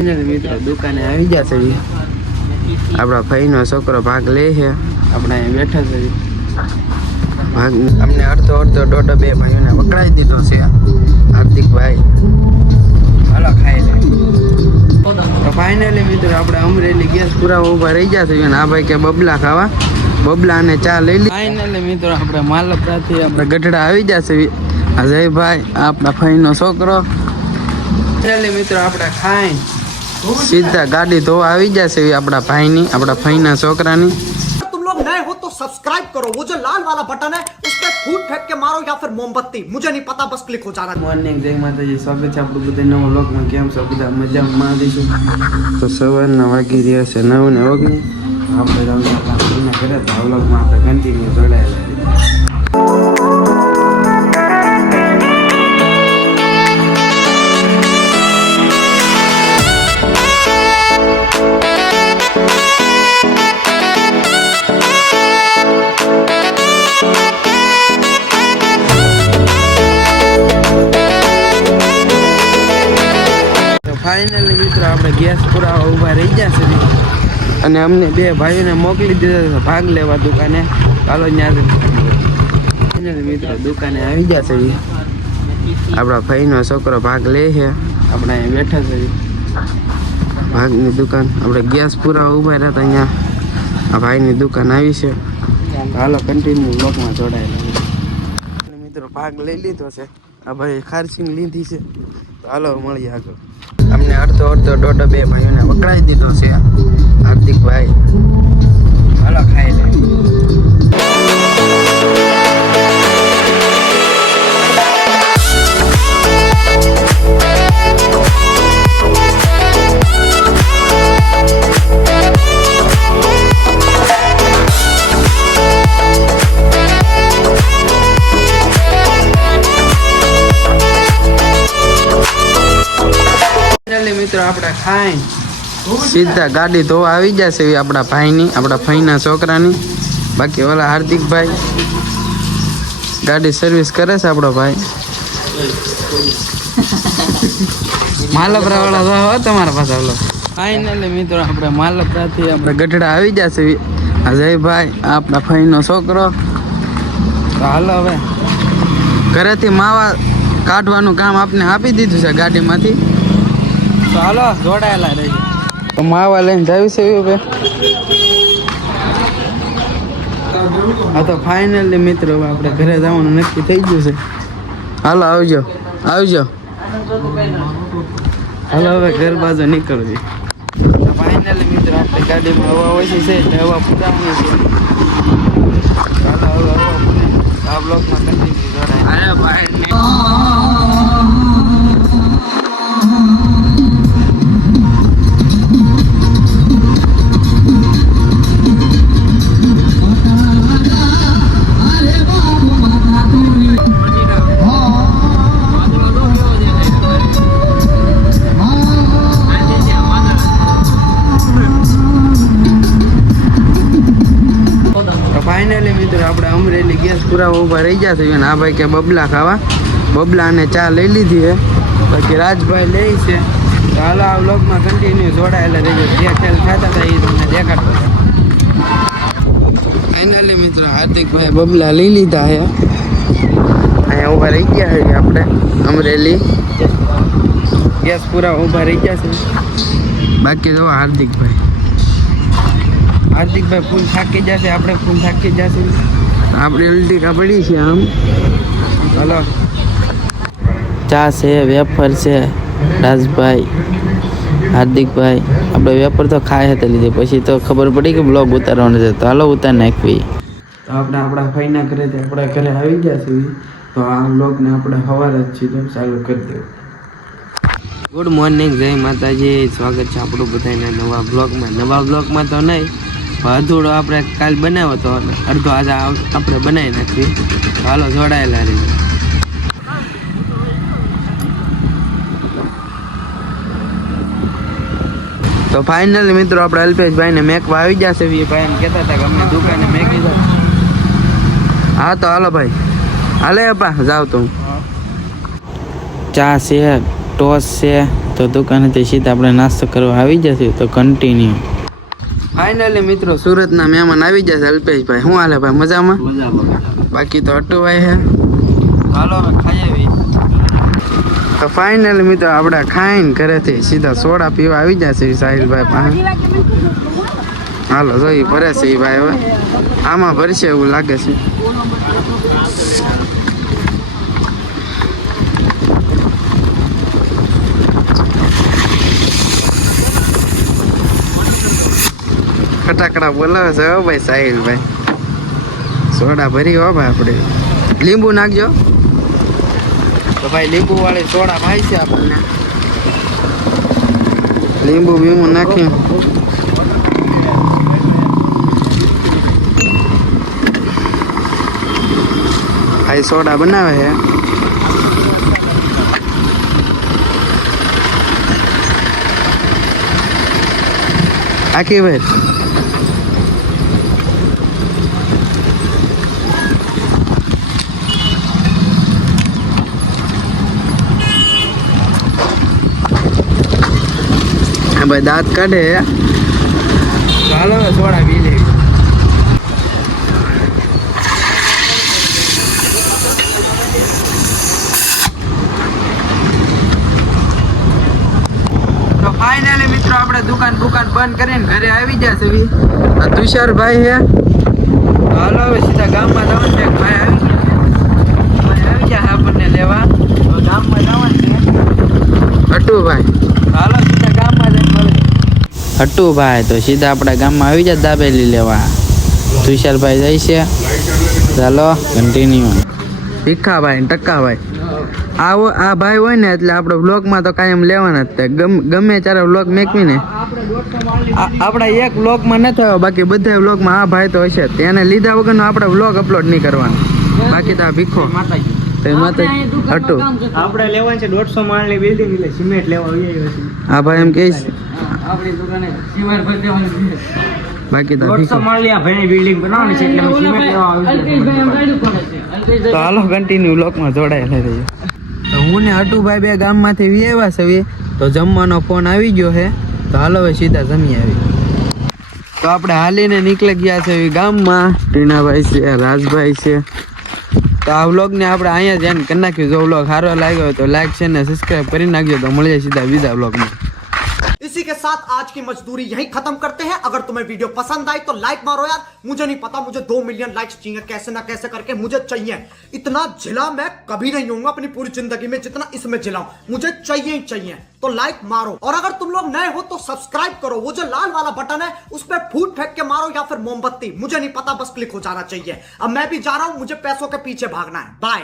મિત્રો દુકાને આવી જશે આપણા ભાઈનો છોકરો ભાગ લે છે આપણે અહીં બેઠા છે ભાગ અમને અડધો દોઢો બે ભાઈઓને પકડાવી દીધો છે હાર્દિકભાઈ હાલો ખાઈ લે તો ફાઇનલી મિત્રો આપણે અમરેલી ગેસ પૂરા ઊભા રહી જશે અને આ ભાઈ કે બબલા ખાવા બબલા અને ચા લઈ લી ફાઇનલી મિત્રો આપણે માલપરાથી આપણે ગઢડા આવી જશે અજયભાઈ આપણા ભાઈનો છોકરો ફાઇનલી મિત્રો આપણે ખાઈ सीधा गाड़ी धो आ जैसे अपना भाई नी अपना भाई ना छोकरा नी तुम लोग नए हो तो सब्सक्राइब करो वो जो लाल वाला बटन है उस पे फूट फेंक के मारो या फिर मोमबत्ती मुझे नहीं पता बस क्लिक हो जाना मॉर्निंग जय माताजी स्वागत है आपको बधे नवा व्लॉग में केम छो बधा मजाમાં દીશું તો સવારના વાગી રહ્યા છે 9:19 આપણે રંગના ઘરે તો વ્લોગમાં આપણે કન્ટિન્યુ જોડાયેલા ફાઇનલી મિત્રો આપણે ગેસ પુરાવા ઊભા રહી ગયા છે અને અમને બે ભાઈઓને મોકલી દીધા છે ભાગ લેવા દુકાને ચાલો ત્યાં ફાઇનલી મિત્રો દુકાને આવી ગયા છે આપણા ભાઈનો છોકરો ભાગ લે છે આપણે અહીં બેઠા છે ભાગની દુકાન આપણે ગેસ પુરાવા ઊભા રહ્યા હતા અહીંયા આ ભાઈની દુકાન આવી છે હાલો કન્ટિન્યુ બ્લોકમાં જોડાયેલા મિત્રો ભાગ લઈ લીધો છે આ ભાઈ ખારસીંગ લીધી છે તો હાલો મળીએ આગળ અમને અડધો દોઢો બે ભાઈઓને પકડાવી દીધો છે હાર્દિકભાઈ હાલો ખાઈ લે મિત્રો આપણે ખાઈ સીધા ગાડી ધોવા આવી જશે આપણા ભાઈની આપણા ભાઈના છોકરાની બાકી ઓલા હાર્દિકભાઈ ગાડી સર્વિસ કરે છે આપણો ભાઈ માલપરા વાળા હો તમારા પાસે ઓલો ફાઇનલી મિત્રો આપણે માલપરાથી આપણે ગઢડા આવી જશે અજયભાઈ આપણા ભાઈનો છોકરો તો હાલો હવે ઘરેથી માવા કાઢવાનું કામ આપણે આપી દીધું છે ગાડીમાંથી તો હાલો જોડાયેલા રહી તો માવા લઈને જાવી છે હવે હા તો ફાઇનલી મિત્રો આપણે ઘરે જવાનું નક્કી થઈ ગયું છે હાલો આવજો હાલો હવે ઘર બાજુ નીકળવી તો ફાઇનલી મિત્રો આપણે ગાડીમાં હવા ઓછી છે એટલે હવા પૂરાવાની છે હાલો હવે આ બ્લોકમાં કન્ટિન્યુ જોડાય ભાઈ ફાઇનલી મિત્રો આપણે અમરેલી ગેસ પુરાવા ઊભા રહી ગયા છે અને આ ભાઈ કે બબલા ખાવા બબલા અને ચા લઈ લીધી છે બાકી રાજભાઈ લે છે તો હાલો આ વ્લોગમાં કન્ટિન્યુ જોડાયેલા રહેજો જે ખેલ થતા હતા એ તમને દેખાડતો ફાઇનલી મિત્રો હાર્દિકભાઈ બબલા લઈ લીધા છે અહીંયા ઊભા રહી ગયા છે આપણે અમરેલી ગેસ પુરાવા ઊભા રહી ગયા છે બાકી જો હાર્દિકભાઈ ફૂલ થાકી જશે આપણે ફૂલ થાકી જશે આપણે ઉલટી પડી છે આમ હલો ચા છે વેફર છે રાજભાઈ હાર્દિકભાઈ આપણે વેફર તો ખાય હતા લીધી પછી તો ખબર પડી કે બ્લોગ ઉતારવાનો છે તો હાલો ઉતાર નાખવી તો આપણે આપણા ભાઈના ઘરેથી આપણા ઘરે આવી ગયા છીએ તો આ બ્લોગને આપણે સવારે જ છીએ તો ચાલુ કરી દેવું ગુડ મોર્નિંગ જય માતાજી સ્વાગત છે આપણું બધાને નવા બ્લોગમાં તો નહીં અધૂરો આપણે કાલ બનાવ્યો હતો અડધો આજે આપણે બનાવી નાખીએ હાલો જોડાયેલા રહી તો ફાઇનલી મિત્રો આપણે અલ્પેશભાઈને મેકવા આવી જશે એ ભાઈને કહેતા હતા કે અમને દુકાને મેકી દો હા તો હાલો ભાઈ હાલે અપા જાવ તો ચા છે ટોસ છે તો દુકાનેથી સીધા આપણે નાસ્તો કરવા આવી જશે તો કન્ટિન્યુ. ફાઇનલી મિત્રો સુરતના મહેમાન આવી જશે. અલ્પેશભાઈ શું હાલે ભાઈ? મજામાં? બાકી તો અટુભાઈ હે. હાલો હવે ખાઈ આવી. તો ફાઇનલી મિત્રો આપણે ખાઈને ઘરેથી સીધા સોડા પીવા આવી જશે સાહિલભાઈ પાસે. હાલો જોઈ ભરે છે એ ભાઈ. હવે આમાં ભરશે એવું લાગે છે. ફટાકડા બોલાવે છે હો ભાઈ સાહિલભાઈ. સોડા ભરી હો ભાઈ આપણે. લીંબુ નાખજો તો ભાઈ. લીંબુ વાળી સોડા ભાઈ છે આપણને. લીંબુ બીંબુ નાખી ભાઈ સોડા બનાવે છે. આખી ભાઈ ભાઈ દાંત કાઢે. ચાલો સોડા પી લેવી. તો ફાઇનલી મિત્રો આપણે દુકાન બંધ કરીને ઘરે આવી જશે. તુષારભાઈ છે. હાલો હવે સીધા ગામમાં જવાનું છે. ભાઈ આવી ગયા આપણને લેવા. ગામમાં જવાનું છે. અટુભાઈ હાલો સીધા ગામમાં જઈને અટુભાઈ તો સીધા આપણા ગામમાં આવી જાય દાબેલી લેવા. તુષારભાઈ જાય છે. ચાલો કન્ટિન્યુ. ભીખાભાઈ ટક્કાભાઈ આ ભાઈ હોય ને એટલે આપણે બ્લોગમાં તો કાયમ લેવાના જ થાય. ગમે ત્યારે બ્લોગ મેકવીને આપણા એક બ્લોગમાં ન થયો બાકી બધા બ્લોગમાં આ ભાઈ તો હશે. તેને લીધા વગરનો આપણે બ્લોગ અપલોડ નહીં કરવાનો. બાકી તો આ ભીખો હટુ આપણે લેવાની છે 150 માળની બિલ્ડિંગ એટલે સિમેન્ટ લેવા આવી છે. આ ભાઈ એમ કહીશ આપણી દુકાને સિમેન્ટ ભરી દેવાની છે. બાકી તો 150 માળની આ ભાઈની બિલ્ડિંગ બનાવવાની છે એટલે સિમેન્ટ લેવા આવી છે. તો હાલો કન્ટિન્યુ બ્લોગમાં જોડાયેલા રહીએ. તો હું ને હટુભાઈ બે ગામમાંથી આવ્યા છે. તો જમવાનો ફોન આવી ગયો છે. તો હાલો હવે સીધા જમી આવી. તો આપણે હાલીને નીકળી ગયા છે ગામમાં. ટીનાભાઈ છે, રાજભાઈ છે. તો આ વ્લોગને આપણે અહીંયા ધ્યાન કરી નાખ્યું. જો વ્લોગ સારો લાગ્યો હોય તો લાઈક છે ને સબસ્ક્રાઈબ કરી નાખજો. તો મળી જાય સીધા બીજા વ્લોગમાં. इसी के साथ आज की मजदूरी यहीं खत्म करते हैं. अगर तुम्हें वीडियो पसंद आई तो लाइक मारो यार. मुझे नहीं पता, मुझे 2 मिलियन लाइक्स चाहिए. कैसे ना कैसे करके मुझे चाहिए. इतना जिला मैं कभी नहीं होऊंगा अपनी पूरी जिंदगी में जितना इसमें जिला हूं. मुझे चाहिए ही चाहिए. तो लाइक मारो. और अगर तुम लोग नए हो तो सब्सक्राइब करो. वो जो लाल वाला बटन है उस पर फूट फेंक के मारो या फिर मोमबत्ती. मुझे नहीं पता, बस क्लिक हो जाना चाहिए. अब मैं भी जा रहा हूं. मुझे पैसों के पीछे भागना है. बाय.